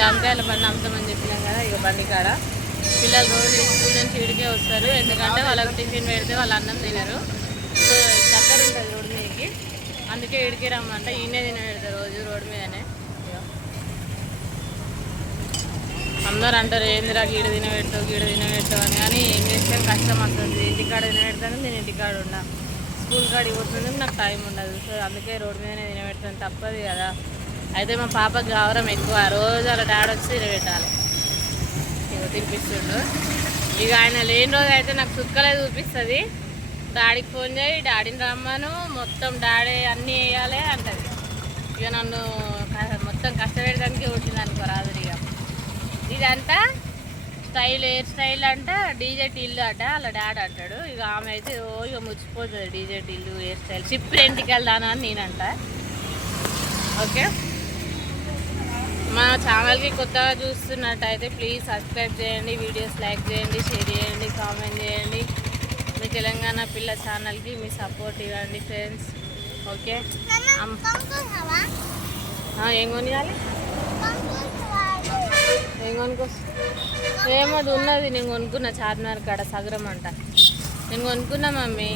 జామకాయల బండి అమ్ముతామని చెప్పినాం కదా ఇక బండి కాడ. పిల్లలు రోజు స్కూల్ నుంచి ఇడికే వస్తారు. ఎందుకంటే వాళ్ళకి టిఫిన్ పెడితే వాళ్ళు అన్నం తినరు. సో దగ్గర ఉంటుంది రోడ్డు మీదకి. అందుకే ఇడికి రమ్మంటే. ఈయనే తిన పెడతారు రోజు రోడ్డు మీదనే. అందరు అంటారు ఏందిరా గీడ తిన పెడతావు గీడ తిన పెడతావు అని. కానీ ఏం చేస్తే కష్టం వస్తుంది. ఇంటికాడ తిన పెడతాను నేను ఇంటికాడ ఉన్నా. స్కూల్ కాడికి పోతుంది నాకు టైం ఉండదు. సో అందుకే రోడ్డు మీదనే తిన పెడతాను తప్పదు కదా. అయితే మా పాపకు గౌరవం ఎక్కువ. రోజు అలా డాడీ వచ్చి తినబెట్టాలి ఇక తినిపిస్తుండు. ఇక ఆయన లేని రోజు అయితే నాకు చుక్కలే చూపిస్తుంది. డాడీకి ఫోన్ చేయి డాడీని రమ్మను. మొత్తం డాడీ అన్నీ వేయాలి అంటది. ఇక నన్ను మొత్తం కష్టపెట్టడానికి ఉంటుంది అనుకో రాదు ఇక ఇదంతా స్టైల్ హెయిర్ స్టైల్ అంట డీజే టిల్లు అంట అలా డాడీ అంటాడు. ఇక ఆమె అయితే ఓ ఇక ముచ్చిపోతుంది డీజే టిల్లు హెయిర్ స్టైల్. షిప్ ఇంటికి వెళ్దానా అని నేనంట. ఓకే? మా ఛానల్కి కొత్తగా చూస్తున్నట్టయితే ప్లీజ్ సబ్స్క్రైబ్ చేయండి వీడియోస్ లైక్ చేయండి షేర్ చేయండి కామెంట్ చేయండి. మీ తెలంగాణ పిల్ల ఛానల్కి మీ సపోర్ట్ ఇవ్వండి ఫ్రెండ్స్ ఓకే ఏం కొనియాలి? ఏం కొనుక్కొస్తా ఏమో అది ఉన్నది నేను కొనుక్కున్నా చార్మినార్ కాడ సగరం అంట. నేను కొనుక్కున్నా మమ్మీ.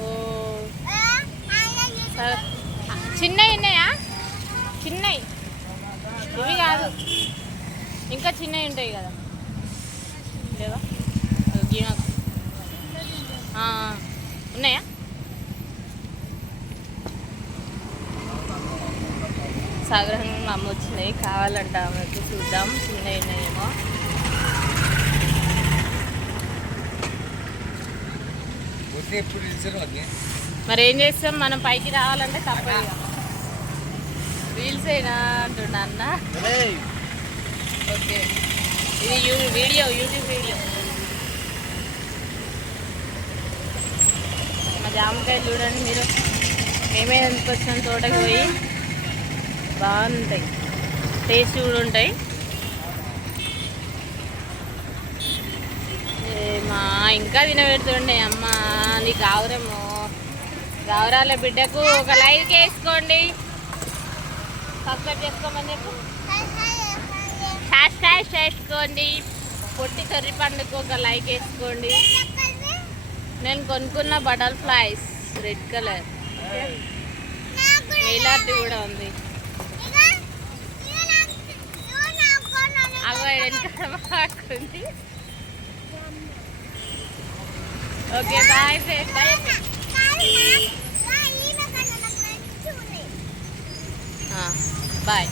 ఓ. చిన్నవి చిన్నవి ఇవి కాదు. ఇంకా చిన్నవి ఉంటాయి కదా. లేవా? అవి గీమకు. ఉన్నాయా? సాగరంగా అమ్మ వచ్చినాయి కావాలంట ఆమెకు. చూద్దాం. చిన్నవి ఉన్నాయేమో. మరి ఏం చేస్తాం? మనం పైకి రావాలంటే తప్పదు రీల్స్ అయినా అంటున్నా అన్న? ఓకే. ఇది యూ వీడియో యూట్యూబ్ వీడియో. మా జామకాయలు చూడండి మీరు. మేమే ఎందుకొచ్చిన తోటకి పోయి. బాగుంటాయి. టేస్ట్ కూడా ఉంటాయి. ఏ మా ఇంకా తినబెడుతుండే అమ్మ. నీకు గావురేమో గౌరాల బిడ్డకు ఒక లైక్ వేసుకోండి. సబ్స్క్రైబ్ చేసుకోమని చెప్పు. సబ్స్క్రైబ్ చేసుకోండి. పొట్టి కర్రీ పండుగకు ఒక లైక్ వేసుకోండి. నేను కొనుక్కున్న బటర్ఫ్లైస్ రెడ్ కలర్ నీలాంటి కూడా ఉంది. మాకుంది. Okay boy friend bye bye